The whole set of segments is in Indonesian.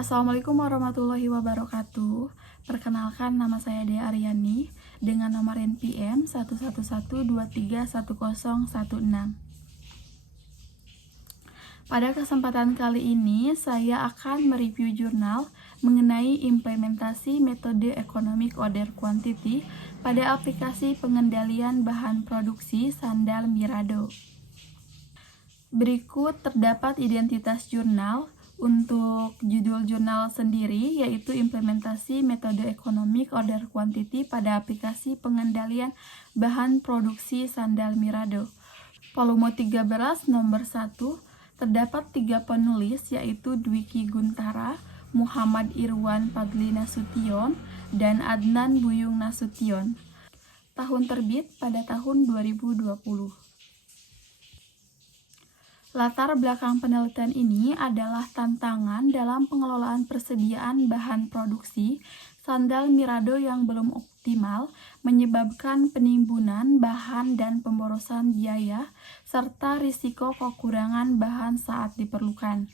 Assalamualaikum warahmatullahi wabarakatuh. Perkenalkan, nama saya Dea Aryani dengan nomor NPM 111231016. Pada kesempatan kali ini, saya akan mereview jurnal mengenai implementasi metode Economic Order Quantity pada aplikasi pengendalian bahan produksi sandal Mirado. Berikut terdapat identitas jurnal. Untuk judul jurnal sendiri, yaitu implementasi metode Economic Order Quantity pada aplikasi pengendalian bahan produksi sandal Mirado. Volume 13 nomor 1, terdapat 3 penulis, yaitu Dwiki Guntara, Muhammad Irwan Fadli Nasution, dan Adnan Buyung Nasution. Tahun terbit pada tahun 2020. Latar belakang penelitian ini adalah tantangan dalam pengelolaan persediaan bahan produksi sandal Mirado yang belum optimal, menyebabkan penimbunan bahan dan pemborosan biaya, serta risiko kekurangan bahan saat diperlukan.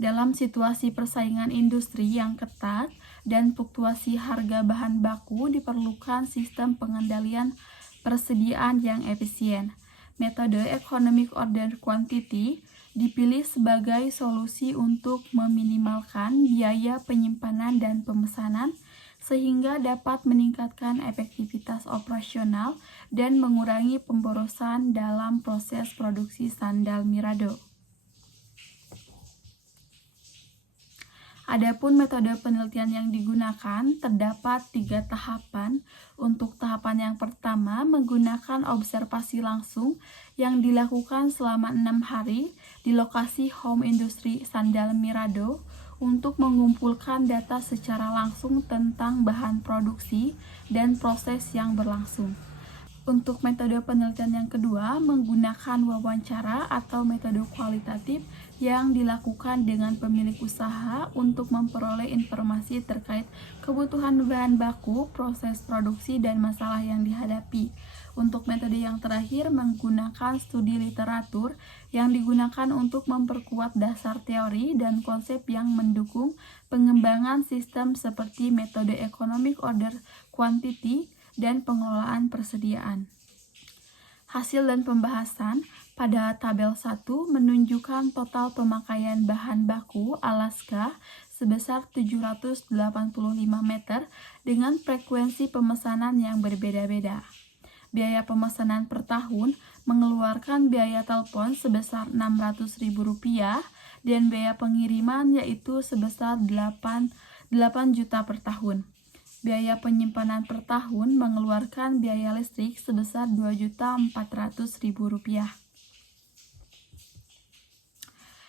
Dalam situasi persaingan industri yang ketat dan fluktuasi harga bahan baku, diperlukan sistem pengendalian persediaan yang efisien. Metode Economic Order Quantity dipilih sebagai solusi untuk meminimalkan biaya penyimpanan dan pemesanan sehingga dapat meningkatkan efektivitas operasional dan mengurangi pemborosan dalam proses produksi sandal Mirado. Adapun metode penelitian yang digunakan terdapat 3 tahapan. Untuk tahapan yang pertama, menggunakan observasi langsung yang dilakukan selama 6 hari di lokasi home industri sandal Mirado untuk mengumpulkan data secara langsung tentang bahan produksi dan proses yang berlangsung. Untuk metode penelitian yang kedua, menggunakan wawancara atau metode kualitatif yang dilakukan dengan pemilik usaha untuk memperoleh informasi terkait kebutuhan bahan baku, proses produksi, dan masalah yang dihadapi. Untuk metode yang terakhir, menggunakan studi literatur yang digunakan untuk memperkuat dasar teori dan konsep yang mendukung pengembangan sistem seperti metode Economic Order Quantity dan pengelolaan persediaan. Hasil dan pembahasan pada tabel 1 menunjukkan total pemakaian bahan baku Alaska sebesar 785 meter dengan frekuensi pemesanan yang berbeda-beda. Biaya pemesanan per tahun mengeluarkan biaya telepon sebesar Rp600.000 dan biaya pengiriman yaitu sebesar 8 juta per tahun. Biaya penyimpanan per tahun mengeluarkan biaya listrik sebesar Rp2.400.000.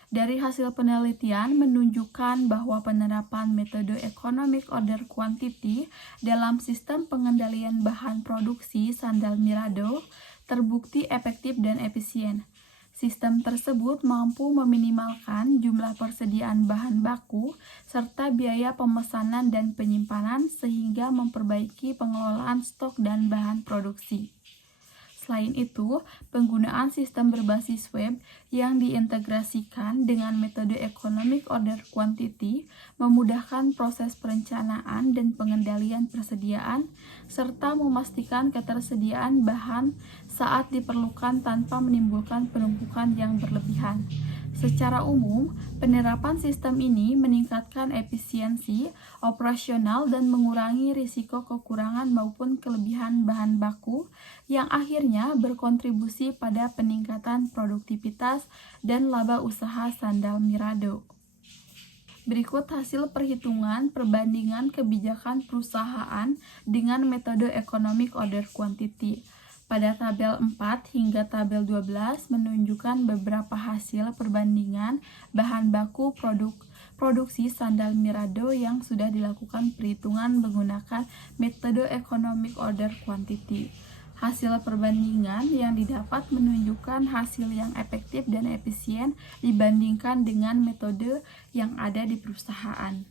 Dari hasil penelitian menunjukkan bahwa penerapan metode Economic Order Quantity dalam sistem pengendalian bahan produksi sandal Mirado terbukti efektif dan efisien. Sistem tersebut mampu meminimalkan jumlah persediaan bahan baku serta biaya pemesanan dan penyimpanan sehingga memperbaiki pengelolaan stok dan bahan produksi. Selain itu, penggunaan sistem berbasis web yang diintegrasikan dengan metode Economic Order Quantity memudahkan proses perencanaan dan pengendalian persediaan serta memastikan ketersediaan bahan saat diperlukan tanpa menimbulkan penumpukan yang berlebihan. Secara umum, penerapan sistem ini meningkatkan efisiensi operasional dan mengurangi risiko kekurangan maupun kelebihan bahan baku yang akhirnya berkontribusi pada peningkatan produktivitas dan laba usaha sandal Mirado. Berikut hasil perhitungan perbandingan kebijakan perusahaan dengan metode Economic Order Quantity. Pada tabel 4 hingga tabel 12 menunjukkan beberapa hasil perbandingan bahan baku produksi sandal Mirado yang sudah dilakukan perhitungan menggunakan metode Economic Order Quantity. Hasil perbandingan yang didapat menunjukkan hasil yang efektif dan efisien dibandingkan dengan metode yang ada di perusahaan.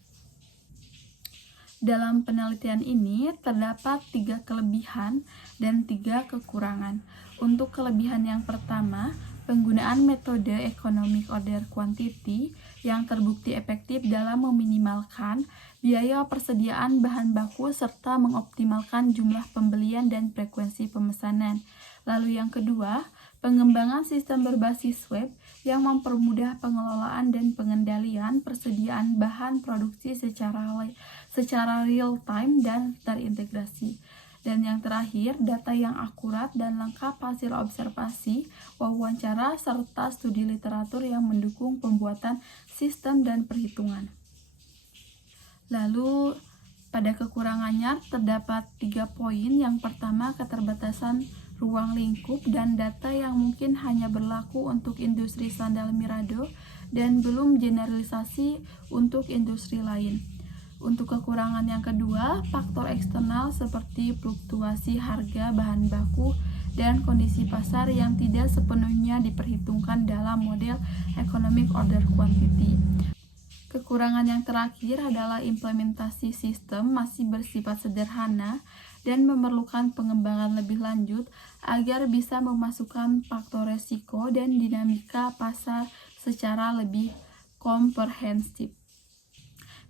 Dalam penelitian ini terdapat 3 kelebihan dan 3 kekurangan. Untuk kelebihan yang pertama, Penggunaan metode economic order quantity yang terbukti efektif dalam meminimalkan biaya persediaan bahan baku serta mengoptimalkan jumlah pembelian dan frekuensi pemesanan. Lalu yang kedua, pengembangan sistem berbasis web yang mempermudah pengelolaan dan pengendalian persediaan bahan produksi secara real time dan terintegrasi. Dan yang terakhir, data yang akurat dan lengkap hasil observasi, wawancara, serta studi literatur yang mendukung pembuatan sistem dan perhitungan. Lalu, pada kekurangannya terdapat 3 poin. Yang pertama, keterbatasan ruang lingkup dan data yang mungkin hanya berlaku untuk industri sandal Mirado dan belum generalisasi untuk industri lain. Untuk kekurangan yang kedua, faktor eksternal seperti fluktuasi harga bahan baku dan kondisi pasar yang tidak sepenuhnya diperhitungkan dalam model economic order quantity. Kekurangan yang terakhir adalah implementasi sistem masih bersifat sederhana dan memerlukan pengembangan lebih lanjut agar bisa memasukkan faktor resiko dan dinamika pasar secara lebih komprehensif.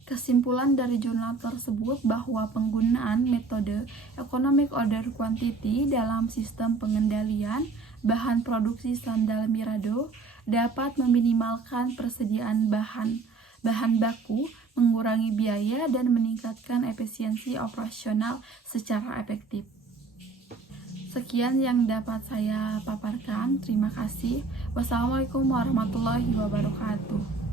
Kesimpulan dari jurnal tersebut bahwa penggunaan metode economic order quantity dalam sistem pengendalian bahan produksi sandal Mirado dapat meminimalkan persediaan bahan baku, mengurangi biaya, dan meningkatkan efisiensi operasional secara efektif. Sekian yang dapat saya paparkan. Terima kasih. Wassalamualaikum warahmatullahi wabarakatuh.